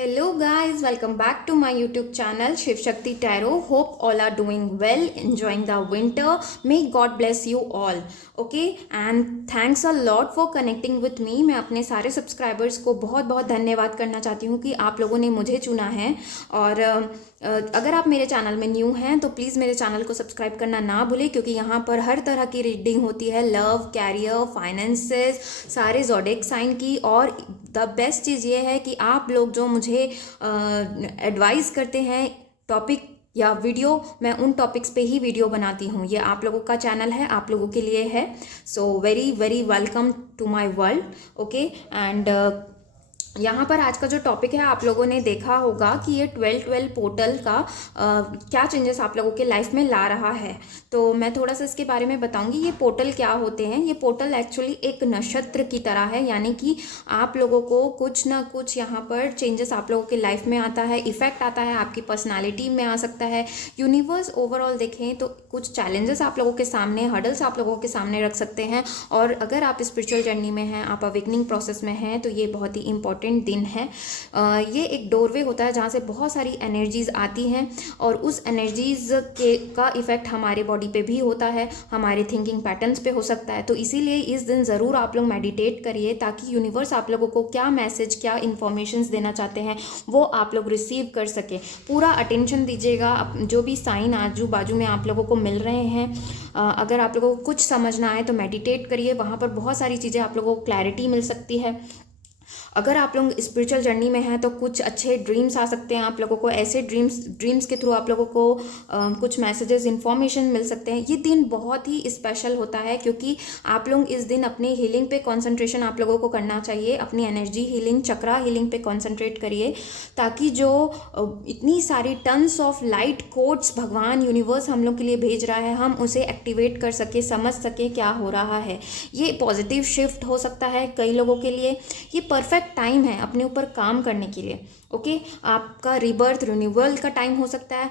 Hello guys, welcome back to my YouTube channel Shiv Shakti Tarot. Hope all are doing well, enjoying the winter. May God bless you all. Okay, and thanks a lot for connecting with me. मैं अपने सारे subscribers को बहुत बहुत धन्यवाद करना चाहती हूँ कि आप लोगों ने मुझे चुना है। और अगर आप मेरे चैनल में न्यू हैं तो प्लीज़ मेरे चैनल को सब्सक्राइब करना ना भूलें, क्योंकि यहाँ पर हर तरह की रीडिंग होती है, लव, कैरियर, फाइनेंसेस, सारे ज़ोडिएक साइन की। और द बेस्ट चीज़ ये है कि आप लोग जो मुझे एडवाइस करते हैं टॉपिक या वीडियो, मैं उन टॉपिक्स पे ही वीडियो बनाती हूँ। ये आप लोगों का चैनल है, आप लोगों के लिए है। So very very welcome to my world. Okay, and यहाँ पर आज का जो टॉपिक है, आप लोगों ने देखा होगा कि ये 12-12 पोर्टल का क्या चेंजेस आप लोगों के लाइफ में ला रहा है। तो मैं थोड़ा सा इसके बारे में बताऊंगी। ये पोर्टल क्या होते हैं। ये पोर्टल एक्चुअली एक नक्षत्र की तरह है, यानी कि आप लोगों को कुछ ना कुछ यहाँ पर चेंजेस आप लोगों के लाइफ में आता है, इफेक्ट आता है, आपकी पर्सनैलिटी में आ सकता है। यूनिवर्स ओवरऑल देखें तो कुछ चैलेंजेस आप लोगों के सामने, हर्डल्स आप लोगों के सामने रख सकते हैं। और अगर आप स्पिरिचुअल जर्नी में हैं, आप अवेकनिंग प्रोसेस में हैं, तो ये बहुत ही इंपॉर्टेंट दिन है। ये एक डोरवे होता है जहाँ से बहुत सारी एनर्जीज आती हैं, और उस एनर्जीज के का इफेक्ट हमारे बॉडी पे भी होता है, हमारे थिंकिंग पैटर्न्स पे हो सकता है। तो इसीलिए इस दिन ज़रूर आप लोग मेडिटेट करिए, ताकि यूनिवर्स आप लोगों को क्या मैसेज, क्या इन्फॉर्मेशंस देना चाहते हैं वो आप लोग रिसीव कर सके। पूरा अटेंशन दीजिएगा। जो भी साइन आजू बाजू में आप लोगों को मिल रहे हैं, अगर आप लोगों को कुछ समझना आए तो मेडिटेट करिए। वहाँ पर बहुत सारी चीज़ें आप लोगों को क्लैरिटी मिल सकती है। अगर आप लोग स्पिरिचुअल जर्नी में हैं तो कुछ अच्छे ड्रीम्स आ सकते हैं आप लोगों को। ऐसे ड्रीम्स के थ्रू आप लोगों को कुछ मैसेजेस, इन्फॉर्मेशन मिल सकते हैं। ये दिन बहुत ही स्पेशल होता है, क्योंकि आप लोग इस दिन अपने हीलिंग पे कंसंट्रेशन आप लोगों को करना चाहिए। अपनी एनर्जी हीलिंग, चक्रा हीलिंग पे कंसंट्रेट करिए, ताकि जो इतनी सारी टन्स ऑफ लाइट कोड्स भगवान यूनिवर्स हम लोग के लिए भेज रहा है, हम उसे एक्टिवेट कर सके, समझ सके क्या हो रहा है। ये पॉजिटिव शिफ्ट हो सकता है कई लोगों के लिए। ये परफेक्ट टाइम है अपने ऊपर काम करने के लिए। ओके, आपका रिबर्थ, रिन्यूअल का टाइम हो सकता है।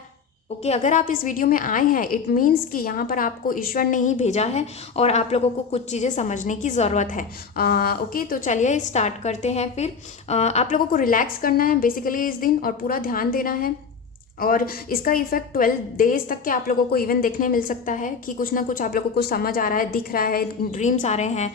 ओके, अगर आप इस वीडियो में आए हैं, इट मीन्स कि यहाँ पर आपको ईश्वर ने ही भेजा है और आप लोगों को कुछ चीज़ें समझने की ज़रूरत है। ओके, तो चलिए स्टार्ट करते हैं। फिर आप लोगों को रिलैक्स करना है बेसिकली इस दिन, और पूरा ध्यान देना है। और इसका इफेक्ट 12 डेज तक के आप लोगों को इवन देखने मिल सकता है, कि कुछ ना कुछ आप लोगों को समझ आ रहा है, दिख रहा है, ड्रीम्स आ रहे हैं।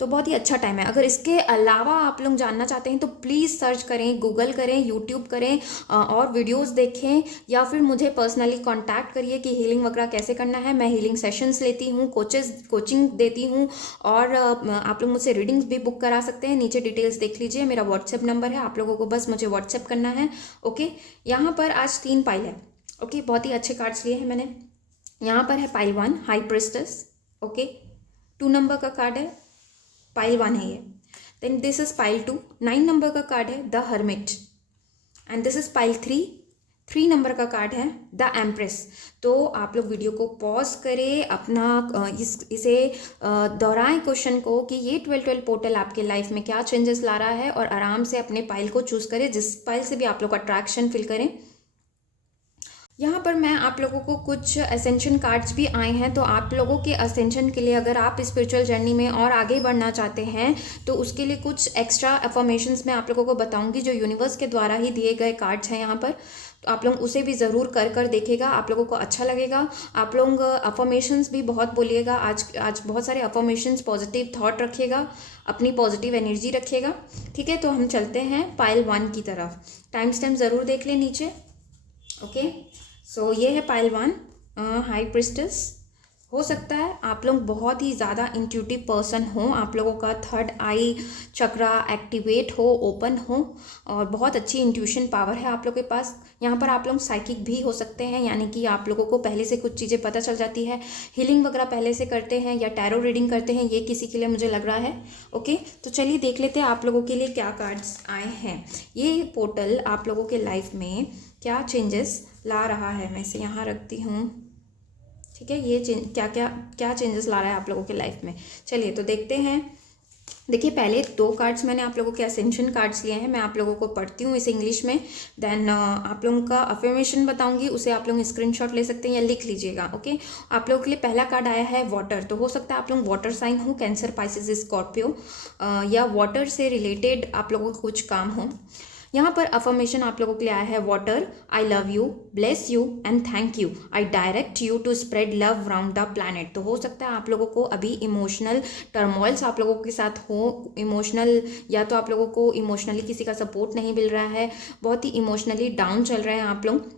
तो बहुत ही अच्छा टाइम है। अगर इसके अलावा आप लोग जानना चाहते हैं तो प्लीज़ सर्च करें, गूगल करें, यूट्यूब करें, और वीडियोस देखें, या फिर मुझे पर्सनली कांटेक्ट करिए कि हीलिंग वगैरह कैसे करना है। मैं हीलिंग सेशंस लेती हूँ, कोचिंग देती हूँ, और आप लोग मुझसे रीडिंग्स भी बुक करा सकते हैं। नीचे डिटेल्स देख लीजिए, मेरा व्हाट्सएप नंबर है, आप लोगों को बस मुझे व्हाट्सएप करना है। ओके, यहाँ पर आज 3 पाइल है। ओके, बहुत ही अच्छे कार्ड्स लिए हैं मैंने। यहाँ पर है pile 1, high priestess. Okay, 2 number का कार्ड है, पाइल 1 है ये। Then this is pile 2, 9 number का कार्ड है, the hermit. And this is pile 3 number का कार्ड है, द एम्प्रेस। तो आप लोग वीडियो को पॉज करें, अपना इसे दोहराएं क्वेश्चन को कि ये 12-12 पोर्टल आपके लाइफ में क्या चेंजेस ला रहा है, और आराम से अपने पाइल को चूज करें, जिस पाइल से भी आप लोग अट्रैक्शन फील करें। यहाँ पर मैं आप लोगों को कुछ असेंशन कार्ड्स भी आए हैं। तो आप लोगों के असेंशन के लिए, अगर आप स्पिरिचुअल जर्नी में और आगे बढ़ना चाहते हैं, तो उसके लिए कुछ एक्स्ट्रा अफर्मेशंस मैं आप लोगों को बताऊंगी, जो यूनिवर्स के द्वारा ही दिए गए कार्ड्स हैं यहाँ पर। तो आप लोग उसे भी ज़रूर कर देखिएगा, आप लोगों को अच्छा लगेगा। आप लोग अफर्मेशंस भी बहुत बोलिएगा। आज बहुत सारे अफर्मेशंस, पॉजिटिव थॉट रखिएगा, अपनी पॉजिटिव एनर्जी रखिएगा। ठीक है, तो हम चलते हैं पाइल 1 की तरफ। टाइम स्टैम्प ज़रूर देख लें नीचे। ओके, सो ये है पाइल 1, हाई प्रिस्टेस। हो सकता है आप लोग बहुत ही ज़्यादा इंट्यूटिव पर्सन हो, आप लोगों का थर्ड आई चक्रा एक्टिवेट हो, ओपन हो, और बहुत अच्छी इंट्यूशन पावर है आप लोग के पास। यहाँ पर आप लोग साइकिक भी हो सकते हैं, यानी कि आप लोगों को पहले से कुछ चीज़ें पता चल जाती है, हीलिंग वगैरह पहले से करते हैं, या टैरो रीडिंग करते हैं, ये किसी के लिए मुझे लग रहा है। ओके, तो चलिए देख लेते हैं आप लोगों के लिए क्या कार्ड्स आए हैं। ये पोर्टल आप लोगों के लाइफ में क्या चेंजेस ला रहा है, मैं इसे यहाँ रखती हूँ। ठीक है, ये क्या चेंजेस ला रहा है आप लोगों के लाइफ में। चलिए तो देखते हैं। देखिए, पहले 2 कार्ड्स मैंने आप लोगों के असेंशन कार्ड्स लिए हैं, मैं आप लोगों को पढ़ती हूँ इसे इंग्लिश में। देन आप लोगों का अफर्मेशन बताऊंगी, उसे आप लोग स्क्रीनशॉट ले सकते हैं या लिख लीजिएगा। ओके, आप लोगों के लिए पहला कार्ड आया है वाटर। तो हो सकता है आप लोग वाटर साइन हो, कैंसर, पाइसेस, स्कॉर्पियो, या वाटर से रिलेटेड आप लोगों का कुछ काम हो। यहाँ पर अफर्मेशन आप लोगों के लिए आया है, water, I love you, bless you and thank you, I direct you to spread love around the planet. तो हो सकता है आप लोगों को अभी इमोशनल टर्मोइल्स आप लोगों के साथ हो, इमोशनल, या तो आप लोगों को इमोशनली किसी का सपोर्ट नहीं मिल रहा है, बहुत ही इमोशनली डाउन चल रहे हैं आप लोग।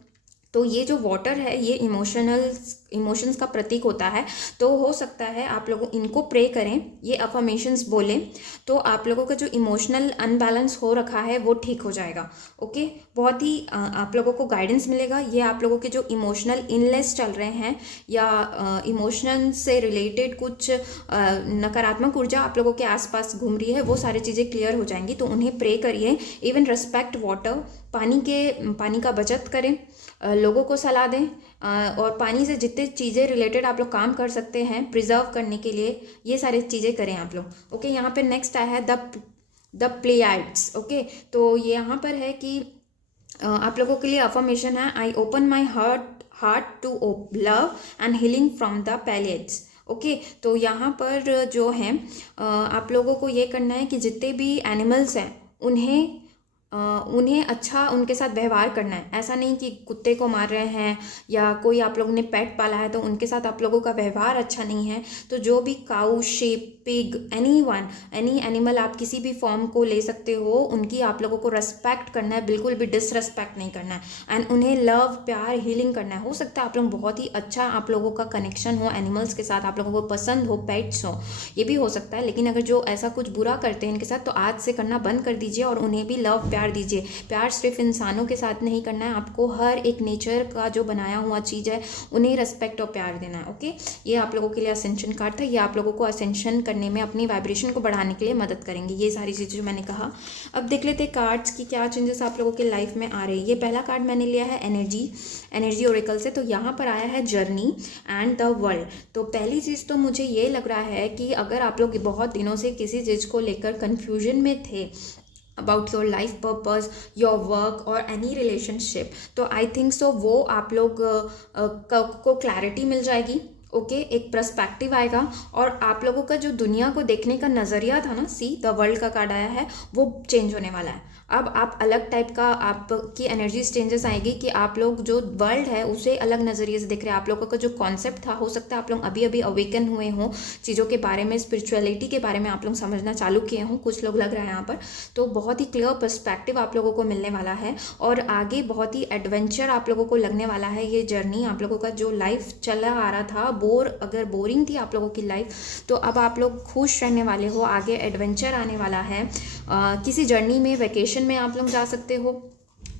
तो ये जो वाटर है ये इमोशंस का प्रतीक होता है। तो हो सकता है आप लोगों इनको प्रे करें, ये अफर्मेशंस बोलें, तो आप लोगों का जो इमोशनल अनबैलेंस हो रखा है वो ठीक हो जाएगा। ओके, बहुत ही आप लोगों को गाइडेंस मिलेगा। ये आप लोगों के जो इमोशनल इनलेस चल रहे हैं या इमोशनल से रिलेटेड कुछ नकारात्मक ऊर्जा आप लोगों के आसपास घूम रही है, वो सारी चीज़ें क्लियर हो जाएंगी। तो उन्हें प्रे करिए। इवन रिस्पेक्ट वाटर, पानी का बचत करें, लोगों को सलाह दें, और पानी से जितने चीज़ें रिलेटेड आप लोग काम कर सकते हैं प्रिजर्व करने के लिए, ये सारी चीज़ें करें आप लोग। ओके, यहाँ पे नेक्स्ट आया है द प्लेयाइड्स। ओके, तो ये यहाँ पर है कि आप लोगों के लिए अफर्मेशन है, I open my heart to love and healing from the Pleiades. Okay, तो यहाँ पर जो है आप लोगों को ये करना है कि जितने भी एनिमल्स हैं उन्हें अच्छा उनके साथ व्यवहार करना है। ऐसा नहीं कि कुत्ते को मार रहे हैं या कोई आप लोगों ने पेट पाला है तो उनके साथ आप लोगों का व्यवहार अच्छा नहीं है। तो जो भी काऊ, sheep, पिग, एनी एनिमल आप किसी भी फॉर्म को ले सकते हो, उनकी आप लोगों को रेस्पेक्ट करना है, बिल्कुल भी डिसरेस्पेक्ट नहीं करना है, एंड उन्हें लव, प्यार, हीलिंग करना है। हो सकता है आप लोग बहुत ही अच्छा आप लोगों का कनेक्शन हो एनिमल्स के साथ, आप लोगों को पसंद हो, पेट्स हो, ये भी हो सकता है। लेकिन अगर जो ऐसा कुछ बुरा करते हैं इनके साथ, तो आज से करना बंद कर दीजिए और उन्हें भी लव, प्यार दीजिए। प्यार सिर्फ इंसानों के साथ नहीं करना है, आपको हर एक नेचर का जो बनाया हुआ चीज़ है उन्हें रेस्पेक्ट और प्यार देना है। ओके, ये आप लोगों के लिए असेंशन कार्ड था। ये आप लोगों को असेंशन करने में, अपनी वाइब्रेशन को बढ़ाने के लिए मदद करेंगे, ये सारी चीज़ें जो मैंने कहा। अब देख लेते हैं कार्ड्स की क्या चेंजेस आप लोगों के लाइफ में आ रही है। ये पहला कार्ड मैंने लिया है एनर्जी ओरेकल से। तो यहाँ पर आया है जर्नी एंड द वर्ल्ड। तो पहली चीज़ तो मुझे ये लग रहा है कि अगर आप लोग बहुत दिनों से किसी चीज़ को लेकर कन्फ्यूजन में थे about your life purpose, your work और एनी रिलेशनशिप, तो आई थिंक सो वो आप लोग को क्लैरिटी मिल जाएगी। ओके, एक पर्सपेक्टिव आएगा और आप लोगों का जो दुनिया को देखने का नज़रिया था ना, सी द वर्ल्ड का कार्ड आया है, वो चेंज होने वाला है। अब आप अलग टाइप का, आपकी एनर्जीज चेंजेस आएगी कि आप लोग जो वर्ल्ड है उसे अलग नज़रिए से देख रहे हैं। आप लोगों का जो कॉन्सेप्ट था, हो सकता है आप लोग अभी अभी अवेकन हुए हों चीज़ों के बारे में, स्पिरिचुअलिटी के बारे में आप लोग समझना चालू किए हों, कुछ लोग लग रहा है यहाँ पर। तो बहुत ही क्लियर पर्सपेक्टिव आप लोगों को मिलने वाला है और आगे बहुत ही एडवेंचर आप लोगों को लगने वाला है। ये जर्नी आप लोगों का जो लाइफ चला आ रहा था, अगर बोरिंग थी आप लोगों की लाइफ, तो अब आप लोग खुश रहने वाले हो, आगे एडवेंचर आने वाला है। किसी जर्नी में, वेकेशन में आप लोग जा सकते हो,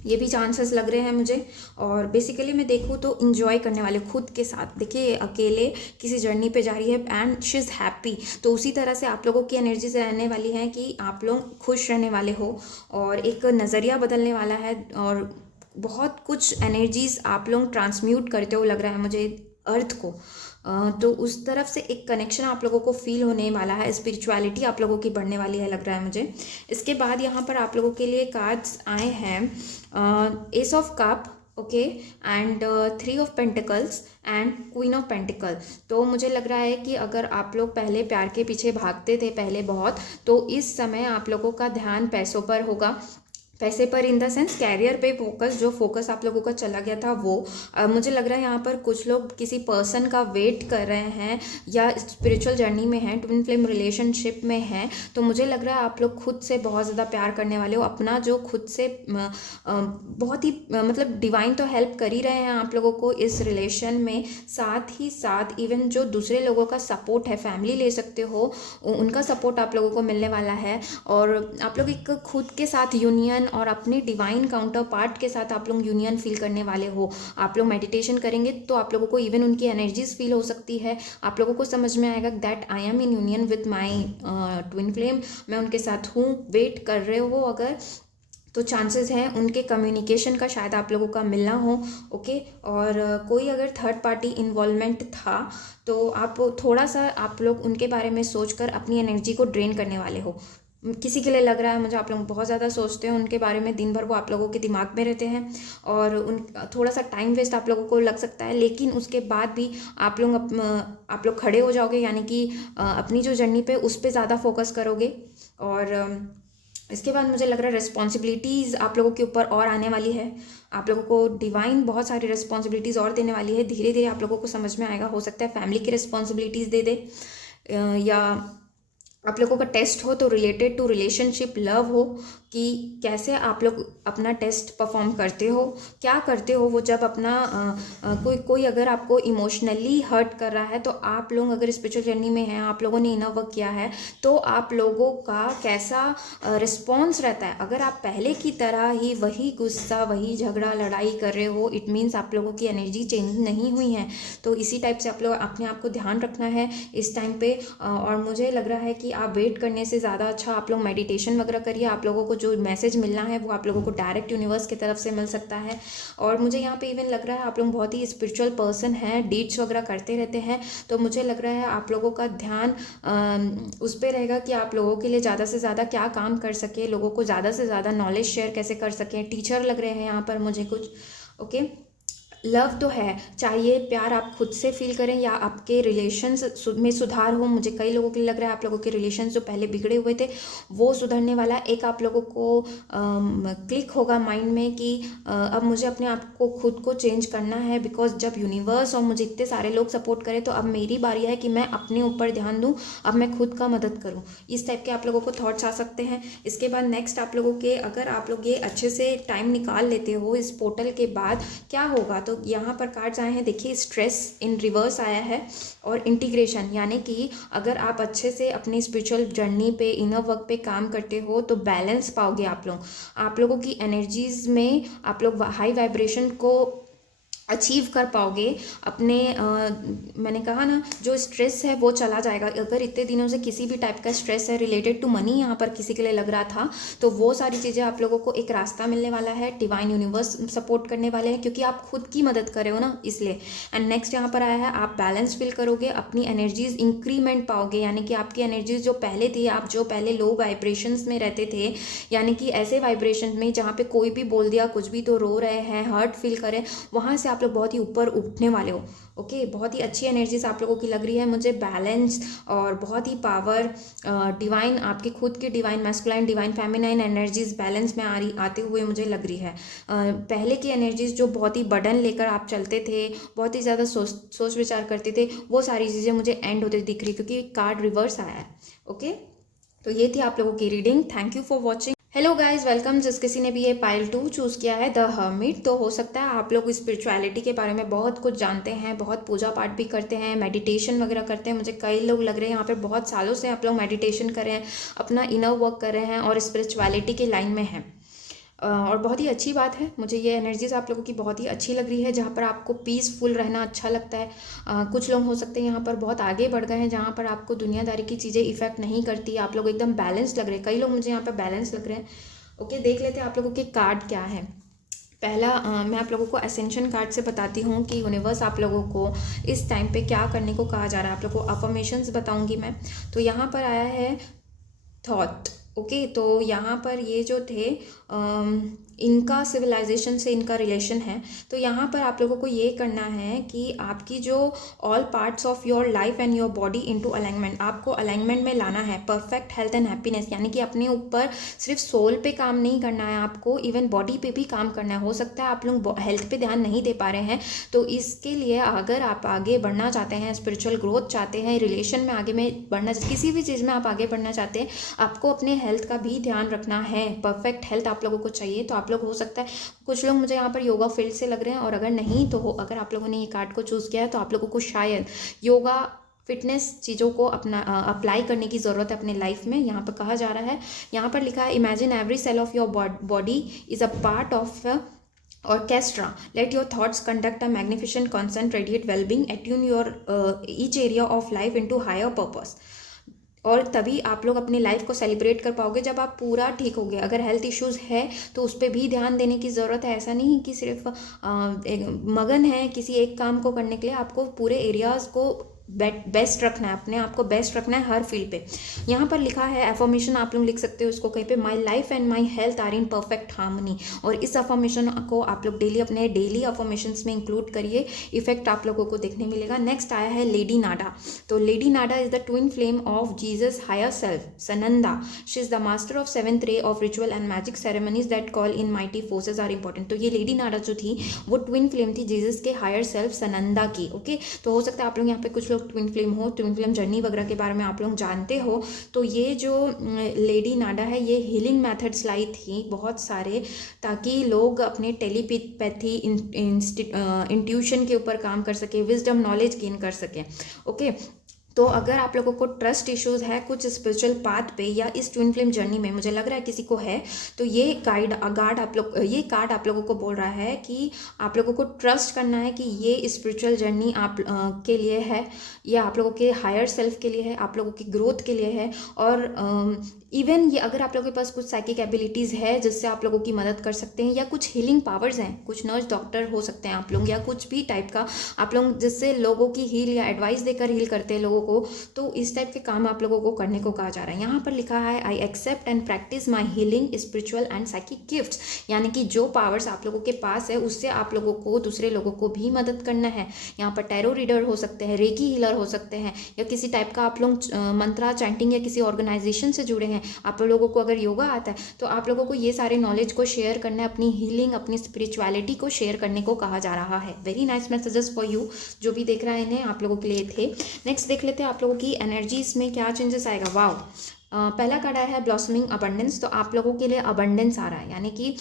ये भी चांसेस लग रहे हैं मुझे। और बेसिकली मैं देखूँ तो इंजॉय करने वाले खुद के साथ। देखिए, अकेले किसी जर्नी पे जा रही है एंड शी इज़ हैप्पी, तो उसी तरह से आप लोगों की एनर्जी से रहने वाली है कि आप लोग खुश रहने वाले हो और एक नज़रिया बदलने वाला है और बहुत कुछ एनर्जीज आप लोग ट्रांसम्यूट करते हो लग रहा है मुझे अर्थ को। तो उस तरफ से एक कनेक्शन आप लोगों को फील होने वाला है, स्पिरिचुअलिटी आप लोगों की बढ़ने वाली है लग रहा है मुझे। इसके बाद यहाँ पर आप लोगों के लिए कार्ड्स आए हैं S of cup, okay, and 3 of pentacles and queen of pentacle. तो मुझे लग रहा है कि अगर आप लोग पहले प्यार के पीछे भागते थे पहले बहुत, तो इस समय आप लोगों का ध्यान पैसों पर होगा। पैसे पर इन द सेंस कैरियर पे फोकस, जो फोकस आप लोगों का चला गया था वो। मुझे लग रहा है यहाँ पर कुछ लोग किसी पर्सन का वेट कर रहे हैं या स्पिरिचुअल जर्नी में हैं, ट्विन फ्लेम रिलेशनशिप में हैं। तो मुझे लग रहा है आप लोग खुद से बहुत ज़्यादा प्यार करने वाले हो, अपना जो खुद से बहुत ही मतलब डिवाइन तो हेल्प कर ही रहे हैं आप लोगों को इस रिलेशन में। साथ ही साथ इवन जो दूसरे लोगों का सपोर्ट है, फैमिली ले सकते हो, उनका सपोर्ट आप लोगों को मिलने वाला है। और आप लोग एक खुद के साथ यूनियन और अपने डिवाइन काउंटर पार्ट के साथ आप लोग यूनियन फील करने वाले हो। आप लोग मेडिटेशन करेंगे तो आप लोगों को इवन उनकी एनर्जीज फील हो सकती है। आप लोगों को समझ में आएगा that I am in union with my twin flame, मैं उनके साथ हूँ। वेट कर रहे हो अगर, तो चांसेस हैं उनके कम्युनिकेशन का शायद आप लोगों का मिलना हो। ओके, और कोई अगर थर्ड पार्टी इन्वॉल्वमेंट था तो आप थोड़ा सा आप लोग उनके बारे में सोचकर अपनी एनर्जी को ड्रेन करने वाले हो। किसी के लिए लग रहा है मुझे आप लोग बहुत ज़्यादा सोचते हो उनके बारे में, दिन भर वो आप लोगों के दिमाग में रहते हैं और थोड़ा सा टाइम वेस्ट आप लोगों को लग सकता है। लेकिन उसके बाद भी आप लोग खड़े हो जाओगे, यानी कि अपनी जो जर्नी पे उस पर ज़्यादा फोकस करोगे और इसके बाद मुझे लग रहा है रिस्पॉन्सिबिलिटीज़ आप लोगों के ऊपर और आने वाली है। आप लोगों को डिवाइन बहुत सारी रिस्पॉन्सिबिलिटीज़ और देने वाली है। धीरे धीरे आप लोगों को समझ में आएगा। हो सकता है फैमिली की रिस्पॉन्सिबिलिटीज़ दे दे, या आप लोगों का टेस्ट हो तो रिलेटेड टू रिलेशनशिप लव हो, कि कैसे आप लोग अपना टेस्ट परफॉर्म करते हो, क्या करते हो वो जब अपना कोई अगर आपको इमोशनली हर्ट कर रहा है, तो आप लोग अगर स्पिरिचुअल जर्नी में हैं, आप लोगों ने इनर वर्क किया है, तो आप लोगों का कैसा रिस्पॉन्स रहता है। अगर आप पहले की तरह ही वही गुस्सा, वही झगड़ा, लड़ाई कर रहे हो, इट मीन्स आप लोगों की एनर्जी चेंज नहीं हुई है। तो इसी टाइप से आप लोग अपने आप को ध्यान रखना है इस टाइम पे। और मुझे लग रहा है कि आप वेट करने से ज़्यादा अच्छा आप लोग मेडिटेशन वगैरह करिए। आप लोगों को जो मैसेज मिलना है वो आप लोगों को डायरेक्ट यूनिवर्स की तरफ से मिल सकता है। और मुझे यहाँ पे इवन लग रहा है आप लोग बहुत ही स्पिरिचुअल पर्सन हैं, डीड्स वगैरह करते रहते हैं। तो मुझे लग रहा है आप लोगों का ध्यान उस पर रहेगा कि आप लोगों के लिए ज़्यादा से ज़्यादा क्या काम कर सके, लोगों को ज़्यादा से ज़्यादा नॉलेज शेयर कैसे कर सकें। टीचर लग रहे हैं यहाँ पर मुझे कुछ। ओके, लव तो है, चाहिए प्यार आप खुद से फील करें या आपके रिलेशंस में सुधार हो। मुझे कई लोगों के लिए लग रहा है आप लोगों के रिलेशंस जो पहले बिगड़े हुए थे वो सुधरने वाला। एक आप लोगों को क्लिक होगा माइंड में कि अब मुझे अपने आप को खुद को चेंज करना है, बिकॉज जब यूनिवर्स और मुझे इतने सारे लोग सपोर्ट करें तो अब मेरी बारी है कि मैं अपने ऊपर ध्यान दूँ, अब मैं खुद का मदद करूँ। इस टाइप के आप लोगों को थॉट्स आ सकते हैं। इसके बाद नेक्स्ट आप लोगों के, अगर आप लोग ये अच्छे से टाइम निकाल लेते हो इस पोर्टल के बाद, क्या होगा तो यहाँ पर कार्ड्स आए हैं, देखिए स्ट्रेस इन रिवर्स आया है और इंटीग्रेशन, यानी कि अगर आप अच्छे से अपनी स्पिरिचुअल जर्नी पे, इनर वर्क पे काम करते हो तो बैलेंस पाओगे आप लोग। आप लोगों की एनर्जीज में आप लोग हाई वाइब्रेशन को अचीव कर पाओगे अपने। मैंने कहा ना, जो स्ट्रेस है वो चला जाएगा। अगर इतने दिनों से किसी भी टाइप का स्ट्रेस है रिलेटेड टू मनी यहाँ पर किसी के लिए लग रहा था, तो वो सारी चीज़ें आप लोगों को एक रास्ता मिलने वाला है। डिवाइन यूनिवर्स सपोर्ट करने वाले हैं क्योंकि आप खुद की मदद कर रहे हो ना, इसलिए। एंड नेक्स्ट यहाँ पर आया है, आप बैलेंस फील करोगे, अपनी एनर्जीज इंक्रीमेंट पाओगे, यानी कि आपकी एनर्जीज जो पहले थी, आप जो पहले लो वाइब्रेशंस में रहते थे, यानी कि ऐसे वाइब्रेशन में जहाँ पे कोई भी बोल दिया कुछ भी तो रो रहे हैं, हर्ट फील करें, वहाँ से आप लोग बहुत ही ऊपर उठने वाले हो। ओके, बहुत ही अच्छी एनर्जीज आप लोगों की लग रही है मुझे, बैलेंस और बहुत ही पावर, डिवाइन, आपकी खुद की divine masculine, divine feminine energies balance में आते हुए मुझे लग रही है। पहले की एनर्जीज जो बहुत ही बर्डन लेकर आप चलते थे, बहुत ही ज़्यादा सोच विचार करते थे, वो सारी चीज़ें मुझे एंड होते दिख रही, क्योंकि कार्ड रिवर्स आया है। ओके, तो ये थी आप लोगों की reading. Thank you for watching. Hello guys, welcome. जिस किसी ने भी ये पाइल 2 चूज़ किया है, द हर्मिट, तो हो सकता है आप लोग स्पिरिचुअलिटी के बारे में बहुत कुछ जानते हैं, बहुत पूजा पाठ भी करते हैं, मेडिटेशन वगैरह करते हैं। मुझे कई लोग लग रहे हैं यहाँ पे बहुत सालों से आप लोग मेडिटेशन कर रहे हैं, अपना इनर वर्क कर रहे हैं और स्पिरिचुअलिटी के लाइन में हैं। और बहुत ही अच्छी बात है, मुझे ये एनर्जीज़ आप लोगों की बहुत ही अच्छी लग रही है, जहाँ पर आपको पीसफुल रहना अच्छा लगता है। कुछ लोग हो सकते हैं यहाँ पर बहुत आगे बढ़ गए हैं, जहाँ पर आपको दुनियादारी की चीज़ें इफेक्ट नहीं करती, आप लोग एकदम बैलेंस लग रहे हैं। कई लोग मुझे यहाँ पर बैलेंस लग रहे हैं। ओके, देख लेते हैं आप लोगों के कार्ड क्या है। पहला मैं आप लोगों को असेंशन कार्ड से बताती हूँ कि यूनिवर्स आप लोगों को इस टाइम पे क्या करने को कहा जा रहा है। आप लोगों को अफर्मेशंस बताऊँगी मैं। तो यहाँ पर आया है थॉट। ओके, तो यहाँ पर ये जो थे इनका सिविलाइजेशन से इनका रिलेशन है। तो यहाँ पर आप लोगों को ये करना है कि आपकी जो all parts of your life and your body into alignment, आपको अलाइनमेंट में लाना है। परफेक्ट हेल्थ एंड हैप्पीनेस, यानी कि अपने ऊपर सिर्फ सोल पे काम नहीं करना है, आपको इवन बॉडी पे भी काम करना है। हो सकता है आप लोग हेल्थ पे ध्यान नहीं दे पा रहे हैं, तो इसके लिए अगर आप आगे बढ़ना चाहते हैं, स्पिरिचुअल ग्रोथ चाहते हैं, रिलेशन में आगे में बढ़ना, किसी भी चीज़ में आप आगे बढ़ना चाहते हैं, आपको अपने हेल्थ का भी ध्यान रखना है। परफेक्ट हेल्थ आप लोगों को चाहिए। तो आप लोग, हो सकता है कुछ लोग मुझे यहाँ पर योगा फील्ड से लग रहे हैं, और अगर नहीं तो अगर आप लोगों ने ये कार्ड को चूज़ किया है तो आप लोगों को शायद योगा फिटनेस चीज़ों को अपना अप्लाई करने की ज़रूरत है अपने लाइफ में। यहाँ पर कहा जा रहा है, यहाँ पर लिखा है, imagine every cell of your body is a part of orchestra. Let your thoughts conduct a magnificent concert, radiate well-being, attune your each area of life into higher purpose. और तभी आप लोग अपनी लाइफ को सेलिब्रेट कर पाओगे जब आप पूरा ठीक होगे। अगर हेल्थ इश्यूज़ है तो उस पर भी ध्यान देने की ज़रूरत है। ऐसा नहीं कि सिर्फ मगन है किसी एक काम को करने के लिए, आपको पूरे एरियाज़ को बेस्ट रखना है, अपने आप को बेस्ट रखना है हर फील्ड पे। यहाँ पर लिखा है एफर्मेशन, आप लोग लिख सकते हो उसको कहीं पे, my life and my health are in perfect harmony. और इस अफर्मेशन को आप लोग डेली अपने डेली अफर्मेशंस में इंक्लूड करिए, इफेक्ट आप लोगों को देखने मिलेगा। नेक्स्ट आया है लेडी नाडा। तो lady Nada is the twin flame of Jesus higher self Sananda, she is the master of 7th ray of ritual and magic ceremonies that call in mighty forces are important. तो ये lady Nada जो थी वो twin flame थी Jesus के higher self Sananda की। Okay, तो हो सकता है आप लोग यहाँ पे कुछ लोग ट्विन फ्लेम हो, ट्विन फ्लेम जर्नी वगैरह के बारे में आप लोग जानते हो। तो ये जो लेडी नाडा है ये हीलिंग मेथड्स लाई थी बहुत सारे, ताकि लोग अपने टेलीपैथी इंट्यूशन के ऊपर काम कर सके, विजडम नॉलेज गेन कर सके। ओके, तो अगर आप लोगों को ट्रस्ट इश्यूज है कुछ स्पिरिचुअल पाथ पे या इस ट्विन फ्लेम जर्नी में, मुझे लग रहा है किसी को है, तो ये ये कार्ड आप लोगों को बोल रहा है कि आप लोगों को ट्रस्ट करना है कि ये स्पिरिचुअल जर्नी आप के लिए है, या आप लोगों के हायर सेल्फ के लिए है, आप लोगों की ग्रोथ के लिए है। और इवन ये अगर आप लोगों के पास कुछ साइकिक एबिलिटीज़ है जिससे आप लोगों की मदद कर सकते हैं, या कुछ हीलिंग पावर्स हैं, कुछ नर्स डॉक्टर हो सकते हैं आप लोग, या कुछ भी टाइप का आप लोग जिससे लोगों की हील या एडवाइस देकर हील करते हैं लोगों को, तो इस टाइप के काम आप लोगों को करने को कहा जा रहा है। यहाँ पर लिखा है I accept and practise my healing spiritual and psychic gifts, यानी कि जो पावर्स आप लोगों के पास है उससे आप लोगों को दूसरे लोगों को भी मदद करना है। यहाँ पर टैरो रीडर हो सकते हैं, रेकी हीलर हो सकते हैं, या किसी टाइप का आप लोग मंत्रा चैंटिंग या किसी ऑर्गेनाइजेशन से जुड़े हैं, आप लोगों को अगर योगा आता है, तो आप लोगों को ये सारे नॉलेज को शेयर करना है, अपनी हीलिंग अपनी स्पिरिचुअलिटी को शेयर करने को कहा जा रहा है। Very nice messages for you, जो भी देख रहा है इन्हें आप लोगों के लिए थे। नेक्स्ट देख लेते हैं आप लोगों की एनर्जीज में क्या चेंजेस आएगा। वाव, पहला कार्ड आया है ब्लॉसमिंग अबंडेंस। तो आप लोगों के लिए अबंडेंस आ रहा है, यानी कि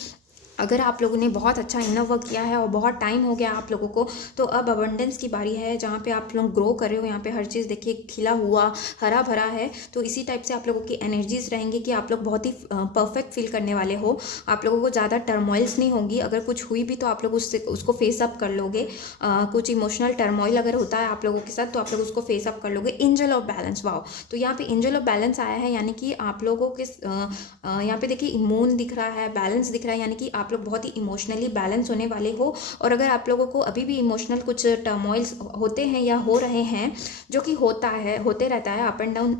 अगर आप लोगों ने बहुत अच्छा इनर वर्क किया है और बहुत टाइम हो गया आप लोगों को, तो अब अबंडेंस की बारी है, जहाँ पे आप लोग ग्रो कर रहे हो। यहाँ पे हर चीज़ देखिए खिला हुआ हरा भरा है, तो इसी टाइप से आप लोगों की एनर्जीज रहेंगी कि आप लोग बहुत ही परफेक्ट फील करने वाले हो। आप लोगों को ज़्यादा टर्मोइल्स नहीं होंगी, अगर कुछ हुई भी तो आप लोग उसको फेस अप कर लोगे। कुछ इमोशनल टर्मोइल अगर होता है आप लोगों के साथ, तो आप लोग उसको फेस अप कर लोगे। एंजल ऑफ बैलेंस, वाओ, तो यहाँ पे एंजल ऑफ बैलेंस आया है, यानी कि आप लोगों के यहाँ पे देखिए मून दिख रहा है, बैलेंस दिख रहा है, यानी कि आप लोग बहुत ही इमोशनली बैलेंस होने वाले हो। और अगर आप लोगों को अभी भी इमोशनल कुछ टर्मोइल्स होते हैं या हो रहे हैं, जो कि होते रहता है अप एंड डाउन,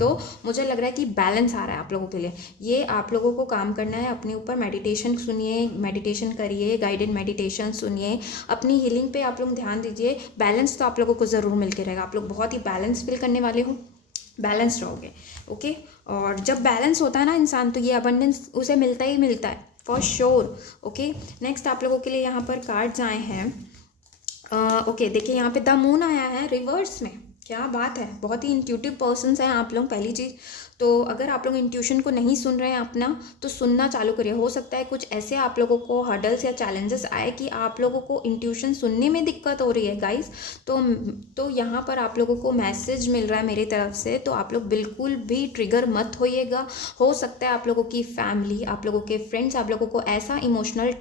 तो मुझे लग रहा है कि बैलेंस आ रहा है आप लोगों के लिए। ये आप लोगों को काम करना है अपने ऊपर। मेडिटेशन सुनिए, मेडिटेशन करिए, गाइडेड मेडिटेशन सुनिए, अपनी हीलिंग पे आप लोग ध्यान दीजिए। बैलेंस तो आप लोगों को ज़रूर मिल के रहेगा, आप लोग बहुत ही बैलेंस फील करने वाले हो, बैलेंस रहोगे। ओके, और जब बैलेंस होता है ना इंसान, तो ये अबंडेंस उसे मिलता ही मिलता है फॉर श्योर। ओके, नेक्स्ट आप लोगों के लिए यहाँ पर कार्ड्स आए हैं। ओके, देखिए यहाँ पे द मून आया है रिवर्स में, क्या बात है, बहुत ही इंट्यूटिव पर्सन्स हैं आप लोग। पहली चीज़ तो अगर आप लोग इंट्यूशन को नहीं सुन रहे हैं अपना, तो सुनना चालू करिए। हो सकता है कुछ ऐसे आप लोगों को हर्डल्स या चैलेंजेस आए कि आप लोगों को इंट्यूशन सुनने में दिक्कत हो रही है गाइस, तो यहाँ पर आप लोगों को मैसेज मिल रहा है मेरी तरफ से, तो आप लोग बिल्कुल भी ट्रिगर मत होइएगा। हो सकता है आप लोगों की फैमिली, आप लोगों के फ्रेंड्स आप लोगों को ऐसा इमोशनल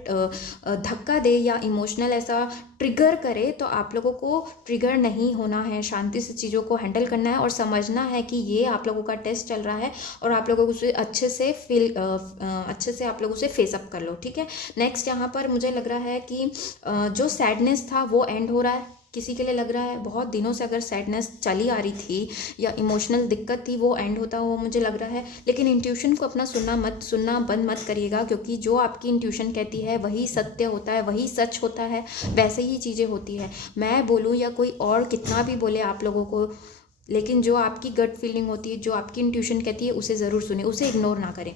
धक्का दे या इमोशनल ऐसा ट्रिगर करे, तो आप लोगों को ट्रिगर नहीं होना है, शांति से चीज़ों को हैंडल करना है और समझना है कि ये आप लोगों का टेस्ट चल रहा है और आप लोगों को उसे अच्छे से आप लोग उसे फेस अप कर लो। ठीक है, नेक्स्ट यहाँ पर मुझे लग रहा है कि जो सैडनेस था वो एंड हो रहा है। किसी के लिए लग रहा है बहुत दिनों से अगर सैडनेस चली आ रही थी या इमोशनल दिक्कत थी, वो एंड होता हुआ मुझे लग रहा है। लेकिन इंट्यूशन को अपना सुनना बंद मत करिएगा, क्योंकि जो आपकी इंट्यूशन कहती है वही सत्य होता है, वही सच होता है, वैसे ही चीज़ें होती है। मैं बोलूँ या कोई और कितना भी बोले आप लोगों को, लेकिन जो आपकी गट फीलिंग होती है, जो आपकी इंट्यूशन कहती है, उसे ज़रूर सुने, उसे इग्नोर ना करें।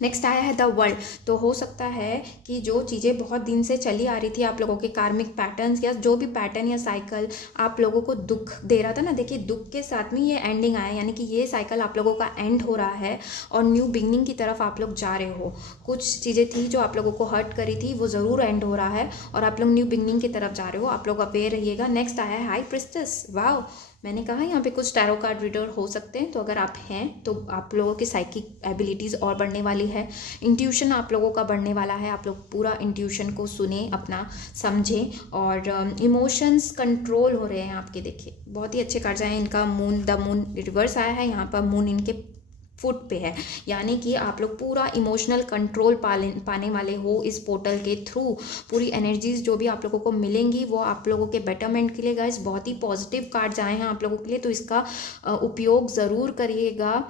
नेक्स्ट आया है द वर्ल्ड। तो हो सकता है कि जो चीज़ें बहुत दिन से चली आ रही थी, आप लोगों के कार्मिक पैटर्न्स या जो भी पैटर्न या साइकिल आप लोगों को दुख दे रहा था ना, देखिए दुख के साथ में ये एंडिंग आया, यानी कि ये साइकिल आप लोगों का एंड हो रहा है और न्यू बिगनिंग की तरफ आप लोग जा रहे हो। कुछ चीज़ें थी जो आप लोगों को हर्ट करी थी, वो ज़रूर एंड हो रहा है और आप लोग न्यू बिगनिंग की तरफ जा रहे हो। आप लोग अवेयर रहिएगा। नेक्स्ट आया है हाई प्रिस्टेस। वाह, मैंने कहा यहाँ पे कुछ टैरो कार्ड रीडर हो सकते हैं, तो अगर आप हैं तो आप लोगों की साइकिक एबिलिटीज़ और बढ़ने वाली है, इंट्यूशन आप लोगों का बढ़ने वाला है। आप लोग पूरा इंट्यूशन को सुने, अपना समझें और इमोशंस कंट्रोल हो रहे हैं आपके। देखिए बहुत ही अच्छे कार्ड्स आए हैं इनका। द मून रिवर्स आया है, यहाँ पर मून इनके फुट पे है, यानी कि आप लोग पूरा इमोशनल कंट्रोल पाने वाले हो इस पोर्टल के थ्रू। पूरी एनर्जीज जो भी आप लोगों को मिलेंगी वो आप लोगों के बेटरमेंट के लिए गाइस बहुत ही पॉजिटिव कार्ड्स आए हैं आप लोगों के लिए, तो इसका उपयोग ज़रूर करिएगा।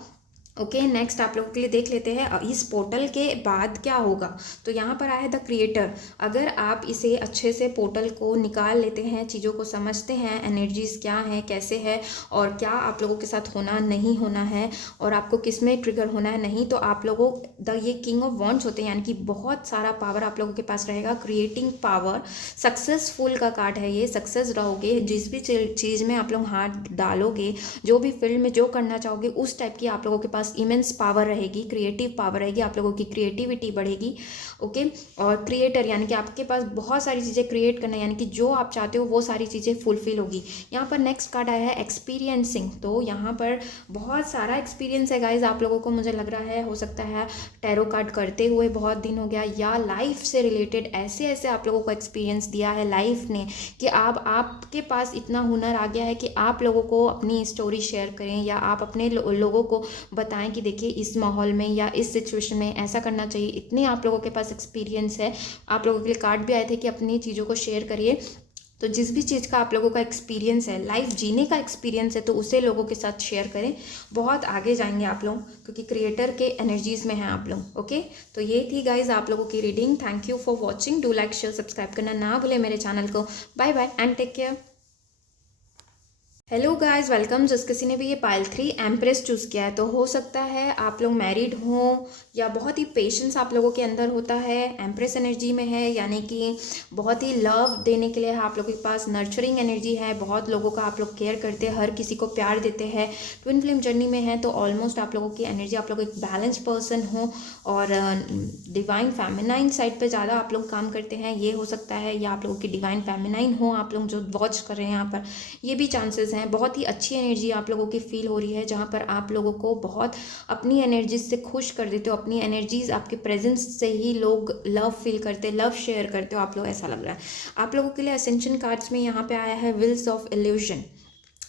ओके, नेक्स्ट आप लोगों के लिए देख लेते हैं इस पोर्टल के बाद क्या होगा। तो यहाँ पर आया है द क्रिएटर। अगर आप इसे अच्छे से पोर्टल को निकाल लेते हैं, चीज़ों को समझते हैं, एनर्जीज क्या है, कैसे है और क्या आप लोगों के साथ होना नहीं होना है और आपको किस में ट्रिगर होना है नहीं, तो आप लोगों ये किंग ऑफ वॉन्ड्स होते हैं, यानी कि बहुत सारा पावर आप लोगों के पास रहेगा, क्रिएटिंग पावर। सक्सेसफुल का कार्ड है ये, सक्सेस रहोगे जिस भी चीज़ में आप लोग हाथ डालोगे, जो भी फील्ड में जो करना चाहोगे उस टाइप की आप लोगों के पास इमेंस पावर रहेगी, क्रिएटिव पावर रहेगी, आप लोगों की क्रिएटिविटी बढ़ेगी। ओके, और क्रिएटर यानी कि आपके पास बहुत सारी चीज़ें क्रिएट करना, यानी कि जो आप चाहते हो वो सारी चीज़ें फुलफिल होगी। यहाँ पर नेक्स्ट कार्ड आया है एक्सपीरियंसिंग। तो यहाँ पर बहुत सारा एक्सपीरियंस है गाइज आप लोगों को, मुझे लग रहा है हो सकता है टैरो कार्ड करते हुए बहुत दिन हो गया, या लाइफ से रिलेटेड ऐसे ऐसे आप लोगों को एक्सपीरियंस दिया है लाइफ ने कि आपके पास इतना हुनर आ गया है कि आप लोगों को अपनी स्टोरी शेयर करें, या आप अपने लोगों को बताएं कि देखिए इस माहौल में या इस सिचुएशन में ऐसा करना चाहिए। इतने आप लोगों के पास एक्सपीरियंस है। आप लोगों के लिए कार्ड भी आए थे कि अपनी चीज़ों को शेयर करिए। तो जिस भी चीज़ का आप लोगों का एक्सपीरियंस है, लाइफ जीने का एक्सपीरियंस है, तो उसे लोगों के साथ शेयर करें, बहुत आगे जाएंगे आप लोग, क्योंकि क्रिएटर के एनर्जीज में हैं आप लोग। ओके, तो ये थी गाइज आप लोगों की reading. Thank you for watching. Do like share subscribe करना ना भूले मेरे चैनल को। Bye bye and take care. Hello guys, welcome. जिस किसी ने भी ये पाइल 3 एम्प्रेस चूज़ किया है, तो हो सकता है आप लोग मैरिड हों या बहुत ही पेशेंस आप लोगों के अंदर होता है, एम्प्रेस एनर्जी में है, यानी कि बहुत ही लव देने के लिए आप लोगों के पास नर्चरिंग एनर्जी है, बहुत लोगों का आप लोग केयर करते हैं, हर किसी को प्यार देते हैं, ट्विन फ्लेम जर्नी में है। तो ऑलमोस्ट आप लोगों की एनर्जी, आप लोग एक बैलेंस पर्सन हो और डिवाइन फेमिनाइन साइड पर ज़्यादा आप लोग काम करते हैं, ये हो सकता है, या आप लोगों की डिवाइन फेमिनाइन हो आप लोग जो वॉच कर रहे हैं यहाँ पर, ये भी चांसेस हैं। बहुत ही अच्छी एनर्जी आप लोगों की फील हो रही है, जहाँ पर आप लोगों को बहुत अपनी एनर्जीज से खुश कर देते हो, अपनी एनर्जीज आपके प्रेजेंस से ही लोग लव फील करते, लव शेयर करते हो आप लोग, ऐसा लग रहा है आप लोगों के लिए। असेंशन कार्ड्स में यहाँ पे आया है व्हील्स ऑफ इल्यूजन।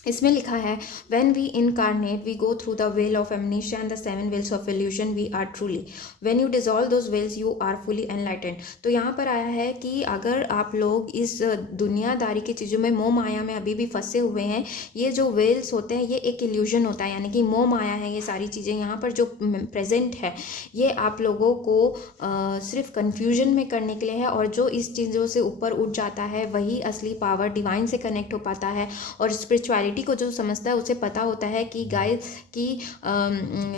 इसमें लिखा है when we incarnate we go through the veil of amnesia and the 7 veils of illusion we are truly, when you dissolve those veils you are fully enlightened. तो यहाँ पर आया है कि अगर आप लोग इस दुनियादारी की चीज़ों में, मोह माया में अभी भी फंसे हुए हैं, ये जो वेल्स होते हैं ये एक इल्यूजन होता है, यानी कि मोह माया है ये सारी चीज़ें। यहाँ पर जो प्रेजेंट है ये आप लोगों को सिर्फ कन्फ्यूजन में करने के लिए है, और जो इस चीज़ों से ऊपर उठ जाता है वही असली पावर डिवाइन से कनेक्ट हो पाता है, और स्पिरिचुअलिटी को जो समझता है उसे पता होता है कि गाइस कि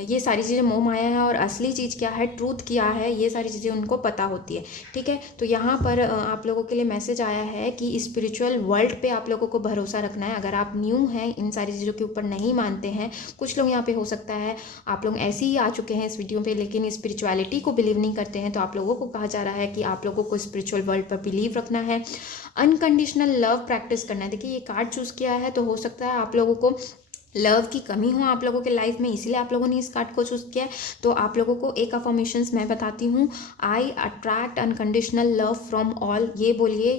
ये सारी चीज़ें मोह माया है और असली चीज़ क्या है, ट्रूथ क्या है, ये सारी चीज़ें उनको पता होती है। ठीक है, तो यहाँ पर आप लोगों के लिए मैसेज आया है कि स्पिरिचुअल वर्ल्ड पे आप लोगों को भरोसा रखना है। अगर आप न्यू हैं, इन सारी चीज़ों के ऊपर नहीं मानते हैं, कुछ लोग यहाँ पे हो सकता है आप लोग ऐसे ही आ चुके हैं इस वीडियो पे, लेकिन स्पिरिचुअलिटी को बिलीव नहीं करते हैं, तो आप लोगों को कहा जा रहा है कि आप लोगों को स्पिरिचुअल वर्ल्ड पर बिलीव रखना है, अनकंडीशनल लव प्रैक्टिस करना है। देखिए ये कार्ड चूज़ किया है, तो हो सकता है आप लोगों को लव की कमी हो आप लोगों के लाइफ में, इसीलिए आप लोगों ने इस कार्ड को चूज़ किया है। तो आप लोगों को एक अफर्मेशंस मैं बताती हूँ। I attract unconditional love from all, ये बोलिए,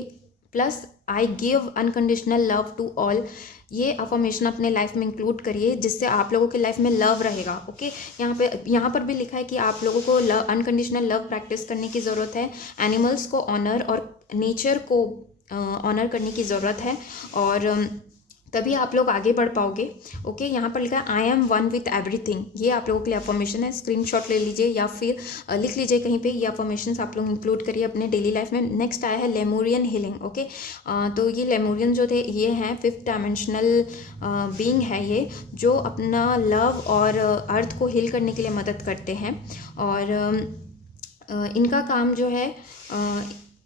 plus I give unconditional love to all, ये अफर्मेशन अपने लाइफ में इंक्लूड करिए, जिससे आप लोगों के लाइफ में लव रहेगा। ओके, यहाँ पर भी लिखा है कि आप लोगों को अनकंडीशनल लव प्रैक्टिस करने की ज़रूरत है, एनिमल्स को ऑनर और नेचर को ऑनर करने की ज़रूरत है, और तभी आप लोग आगे बढ़ पाओगे। ओके, यहाँ पर लिखा है I am one with everything, ये आप लोगों के लिए अफर्मेशन है, स्क्रीनशॉट ले लीजिए या फिर लिख लीजिए कहीं पे, ये अफर्मेशन आप लोग इंक्लूड करिए अपने डेली लाइफ में। नेक्स्ट आया है लेमोरियन हीलिंग। ओके, तो ये लेमोरियन जो थे ये हैं 5th डायमेंशनल बीइंग है ये, जो अपना लव और अर्थ को हील करने के लिए मदद करते हैं, और इनका काम जो है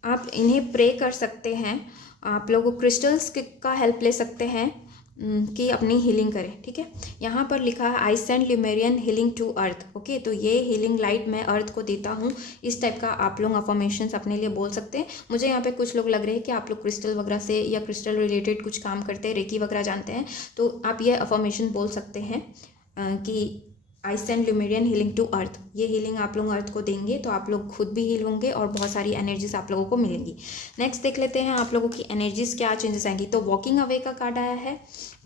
आप इन्हें प्रे कर सकते हैं, आप लोग क्रिस्टल्स का हेल्प ले सकते हैं कि अपनी हीलिंग करें। ठीक है, यहाँ पर लिखा है I send Lemurian healing to earth. Okay, तो ये हीलिंग लाइट मैं अर्थ को देता हूँ, इस टाइप का आप लोग अफर्मेशंस अपने लिए बोल सकते हैं। मुझे यहाँ पे कुछ लोग लग रहे हैं कि आप लोग क्रिस्टल वगैरह से या क्रिस्टल रिलेटेड कुछ काम करते हैं, रेकी वगैरह जानते हैं, तो आप ये अफर्मेशन बोल सकते हैं कि I send Lemurian healing to earth. ये हीलिंग आप लोग अर्थ को देंगे तो आप लोग खुद भी हील होंगे और बहुत सारी एनर्जीज आप लोगों को मिलेंगी। नेक्स्ट देख लेते हैं आप लोगों की एनर्जीज क्या चेंजेस आएंगी। तो वॉकिंग अवे का कार्ड आया है,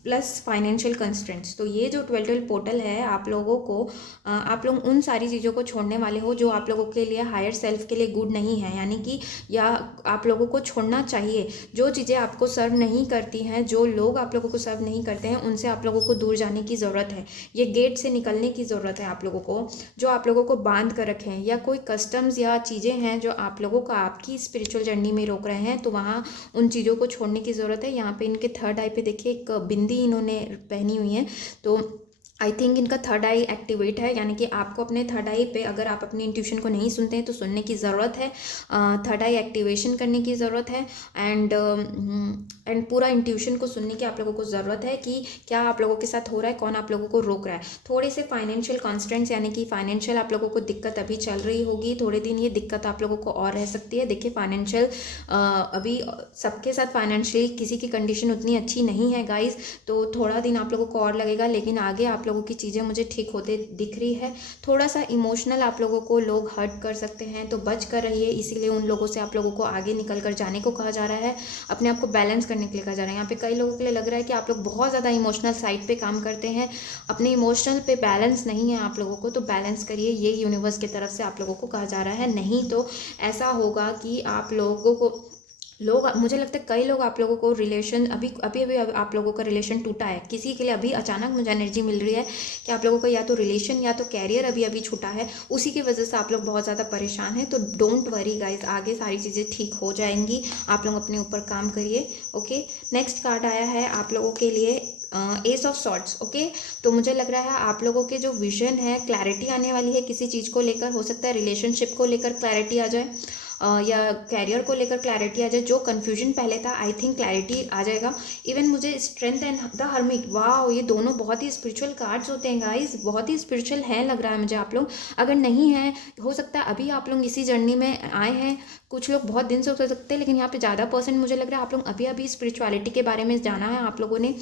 प्लस फाइनेंशियल कंस्ट्रेंट्स। तो ये जो 12 पोर्टल है आप लोगों को आप लोग उन सारी चीज़ों को छोड़ने वाले हो जो आप लोगों के लिए हायर सेल्फ के लिए गुड नहीं है, यानी कि या आप लोगों को छोड़ना चाहिए। जो चीज़ें आपको सर्व नहीं करती हैं, जो लोग आप लोगों को सर्व नहीं करते हैं, उनसे आप लोगों को दूर जाने की ज़रूरत है। ये गेट से निकलने की ज़रूरत है आप लोगों को, जो आप लोगों को बांध कर रखे हैं, या कोई कस्टम्स या चीज़ें हैं जो आप लोगों को आपकी स्पिरिचुअल जर्नी में रोक रहे हैं, तो वहाँ उन चीज़ों को छोड़ने की ज़रूरत है। यहाँ पे इनके थर्ड आई पे देखिए एक बिंदी इन्होंने पहनी हुई है, तो आई थिंक इनका थर्ड आई एक्टिवेट है, यानी कि आपको अपने थर्ड आई पे, अगर आप अपनी इंट्यूशन को नहीं सुनते हैं तो सुनने की ज़रूरत है, थर्ड आई एक्टिवेशन करने की ज़रूरत है। एंड पूरा इंट्यूशन को सुनने की आप लोगों को ज़रूरत है कि क्या आप लोगों के साथ हो रहा है, कौन आप लोगों को रोक रहा है। थोड़े से फाइनेंशियल कॉन्स्टेंट्स, यानी कि फाइनेंशियल आप लोगों को दिक्कत अभी चल रही होगी, थोड़े दिन ये दिक्कत आप लोगों को और रह सकती है। देखिए फाइनेंशियल अभी सबके साथ फाइनेंशियली किसी की कंडीशन उतनी अच्छी नहीं है गाइज, तो थोड़ा दिन आप लोगों को और लगेगा, लेकिन आगे आप लोगों की चीज़ें मुझे ठीक होते दिख रही है। थोड़ा सा इमोशनल आप लोगों को लोग हर्ट कर सकते हैं, तो बच कर रहिए, इसीलिए उन लोगों से आप लोगों को आगे निकल कर जाने को कहा जा रहा है, अपने आप को बैलेंस करने के लिए कहा जा रहा है। यहाँ पे कई लोगों के लिए लग रहा है कि आप लोग बहुत ज़्यादा इमोशनल साइड पे काम करते हैं, अपने इमोशनल पे बैलेंस नहीं है आप लोगों को, तो बैलेंस करिए, ये यूनिवर्स की तरफ से आप लोगों को कहा जा रहा है। नहीं तो ऐसा होगा कि आप लोगों को मुझे लगता है कई लोग आप लोगों को रिलेशन अभी अभी अभी आप लोगों का रिलेशन टूटा है, किसी के लिए अभी अचानक मुझे एनर्जी मिल रही है कि आप लोगों का या तो रिलेशन या तो कैरियर अभी अभी छूटा है, उसी की वजह से आप लोग बहुत ज़्यादा परेशान हैं। तो डोंट वरी गाइज, आगे सारी चीज़ें ठीक हो जाएंगी, आप लोग अपने ऊपर काम करिए। ओके, नेक्स्ट कार्ड आया है आप लोगों के लिए एस ऑफ सॉर्ट्स। ओके, तो मुझे लग रहा है आप लोगों के जो विजन है, क्लैरिटी आने वाली है किसी चीज़ को लेकर, हो सकता है रिलेशनशिप को लेकर क्लैरिटी आ जाए, या कैरियर को लेकर क्लैरिटी आ जाए। जो कन्फ्यूजन पहले था आई थिंक क्लैरिटी आ जाएगा। इवन मुझे स्ट्रेंथ एंड द हर्मिट, वाह, ये दोनों बहुत ही स्पिरिचुअल कार्ड्स होते हैं गाइस, बहुत ही स्पिरिचुअल है लग रहा है मुझे। आप लोग अगर नहीं है, हो सकता है अभी आप लोग इसी जर्नी में आए हैं, कुछ लोग बहुत दिन से हो सकते हैं, लेकिन यहाँ पे ज़्यादा परसेंट मुझे लग रहा है आप लोग अभी अभी स्पिरिचुअलिटी के बारे में जाना है आप लोगों ने।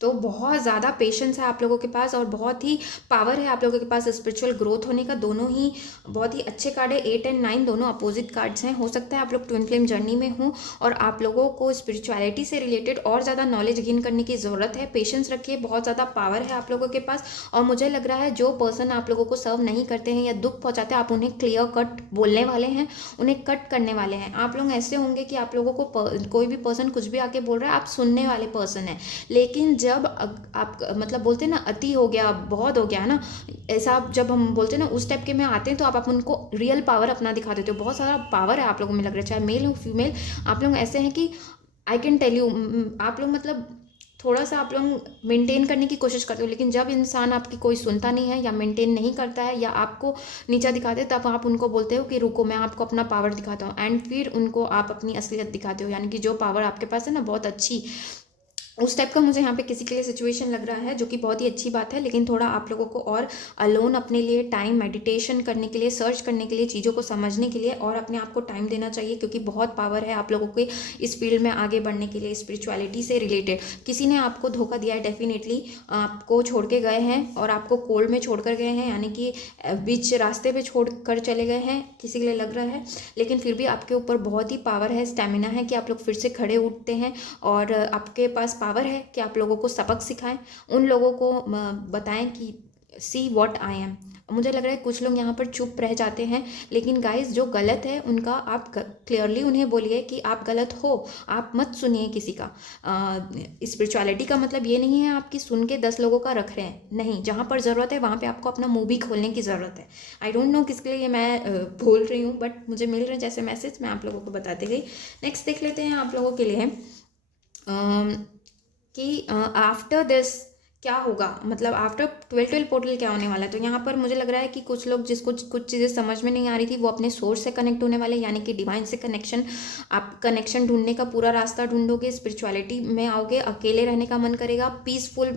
तो बहुत ज़्यादा पेशेंस है आप लोगों के पास और बहुत ही पावर है आप लोगों के पास स्पिरिचुअल ग्रोथ होने का। दोनों ही बहुत ही अच्छे कार्ड है, 8 एंड 9 दोनों अपोजिट कार्ड्स हैं। हो सकता है आप लोग ट्विन फ्लेम जर्नी में हों और आप लोगों को स्पिरिचुअलिटी से रिलेटेड और ज़्यादा नॉलेज गेन करने की ज़रूरत है। पेशेंस रखिए, बहुत ज़्यादा पावर है आप लोगों के पास। और मुझे लग रहा है जो पर्सन आप लोगों को सर्व नहीं करते हैं या दुख पहुँचाते हैं, आप उन्हें क्लियर कट बोलने वाले हैं, उन्हें कट करने वाले हैं। आप लोग ऐसे होंगे कि आप लोगों को कोई भी पर्सन कुछ भी आके बोल रहा है, आप सुनने वाले पर्सन हैं, लेकिन जब आप मतलब बोलते हैं ना अति हो गया, बहुत हो गया है ना, ऐसा जब हम बोलते हैं ना उस टाइप के में आते हैं, तो आप उनको रियल पावर अपना दिखा देते हो। बहुत सारा पावर है आप लोगों में लग रहा है, चाहे मेल हो फीमेल, आप लोग ऐसे हैं कि आई कैन टेल यू, आप लोग मतलब थोड़ा सा आप लोग मेंटेन करने की कोशिश करते हो, लेकिन जब इंसान आपकी कोई सुनता नहीं है या मेंटेन नहीं करता है या आपको नीचा दिखाते हैं, तब आप उनको बोलते हो कि रुको मैं आपको अपना पावर दिखाता हूँ, एंड फिर उनको आप अपनी असलियत दिखाते हो। यानी कि जो पावर आपके पास है ना बहुत अच्छी, उस टाइप का मुझे यहाँ पे किसी के लिए सिचुएशन लग रहा है, जो कि बहुत ही अच्छी बात है। लेकिन थोड़ा आप लोगों को और अलोन अपने लिए टाइम, मेडिटेशन करने के लिए, सर्च करने के लिए, चीज़ों को समझने के लिए और अपने आप को टाइम देना चाहिए, क्योंकि बहुत पावर है आप लोगों के इस फील्ड में आगे बढ़ने के लिए। स्पिरिचुअलिटी से रिलेटेड किसी ने आपको धोखा दिया है, डेफिनेटली आपको छोड़ के गए हैं और आपको कोल्ड में छोड़ कर गए हैं, यानी कि बीच रास्ते पर छोड़ कर चले गए हैं, किसी के लिए लग रहा है। लेकिन फिर भी आपके ऊपर बहुत ही पावर है, स्टेमिना है कि आप लोग फिर से खड़े उठते हैं, और आपके पास पावर है कि आप लोगों को सबक सिखाएं, उन लोगों को बताएं कि सी व्हाट आई एम। मुझे लग रहा है कुछ लोग यहाँ पर चुप रह जाते हैं, लेकिन गाइस जो गलत है उनका आप क्लियरली उन्हें बोलिए कि आप गलत हो, आप मत सुनिए किसी का। स्पिरिचुअलिटी का मतलब ये नहीं है आपकी सुन के 10 लोगों का रख रहे हैं, नहीं, जहाँ पर ज़रूरत है वहाँ पे आपको अपना मुंह भी खोलने की ज़रूरत है। आई डोंट नो किसके लिए ये मैं बोल रही हूँ, बट मुझे मिल रहे हैं जैसे मैसेज, मैं आप लोगों को बताते गई। नेक्स्ट देख लेते हैं आप लोगों के लिए कि आफ्टर दिस क्या होगा, मतलब आफ्टर 12 पोर्टल क्या होने वाला है। तो यहाँ पर मुझे लग रहा है कि कुछ लोग जिसको कुछ चीज़ें समझ में नहीं आ रही थी, वो अपने सोर्स से कनेक्ट होने वाले, यानी कि डिवाइन से कनेक्शन, आप कनेक्शन ढूंढने का पूरा रास्ता ढूंढोगे, स्पिरिचुअलिटी में आओगे, अकेले रहने का मन करेगा, पीसफुल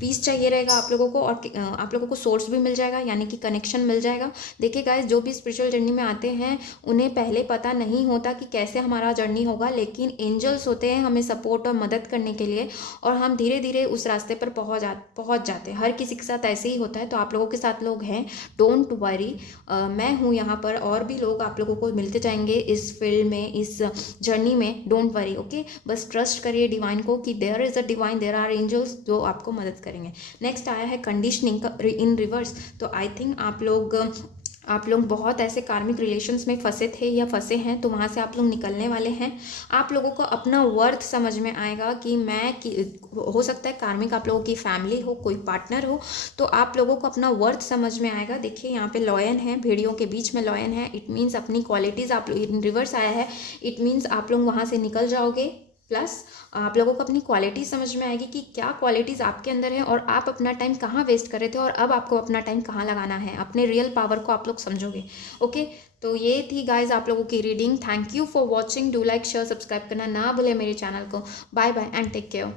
पीस चाहिए रहेगा आप लोगों को, और आप लोगों को सोर्स भी मिल जाएगा, यानी कि कनेक्शन मिल जाएगा। देखिए गाइस, जो भी स्पिरिचुअल जर्नी में आते हैं उन्हें पहले पता नहीं होता कि कैसे हमारा जर्नी होगा, लेकिन एंजल्स होते हैं हमें सपोर्ट और मदद करने के लिए, और हम धीरे धीरे उस रास्ते पर पहुंच जाते हैं। हर किसी के साथ ऐसे ही होता है, तो आप लोगों के साथ लोग हैं, डोंट वरी। मैं हूँ यहाँ पर, और भी लोग आप लोगों को मिलते जाएंगे इस फील्ड में, इस जर्नी में, डोंट वरी। ओके, बस ट्रस्ट करिए डिवाइन को कि there is a divine, there are angels जो आपको मदद करेंगे। नेक्स्ट आया है कंडीशनिंग इन रिवर्स। तो आई थिंक आप लोग बहुत ऐसे कार्मिक रिलेशंस में फंसे थे या फंसे हैं, तो वहाँ से आप लोग निकलने वाले हैं। आप लोगों को अपना वर्थ समझ में आएगा हो सकता है कार्मिक आप लोगों की फैमिली हो, कोई पार्टनर हो, तो आप लोगों को अपना वर्थ समझ में आएगा। देखिए यहाँ पे लॉयन है, भेड़ियों के बीच में लॉयन है, इट मीन्स अपनी क्वालिटीज़ आप इन रिवर्स आया है, इट मीन्स आप लोग वहाँ से निकल जाओगे। प्लस आप लोगों को अपनी क्वालिटी समझ में आएगी कि क्या क्वालिटीज़ आपके अंदर है, और आप अपना टाइम कहाँ वेस्ट कर रहे थे और अब आपको अपना टाइम कहाँ लगाना है, अपने रियल पावर को आप लोग समझोगे। ओके, तो ये थी गाइज आप लोगों की reading. Thank you for watching, do like share subscribe करना ना भूले मेरे चैनल को। Bye bye and take care.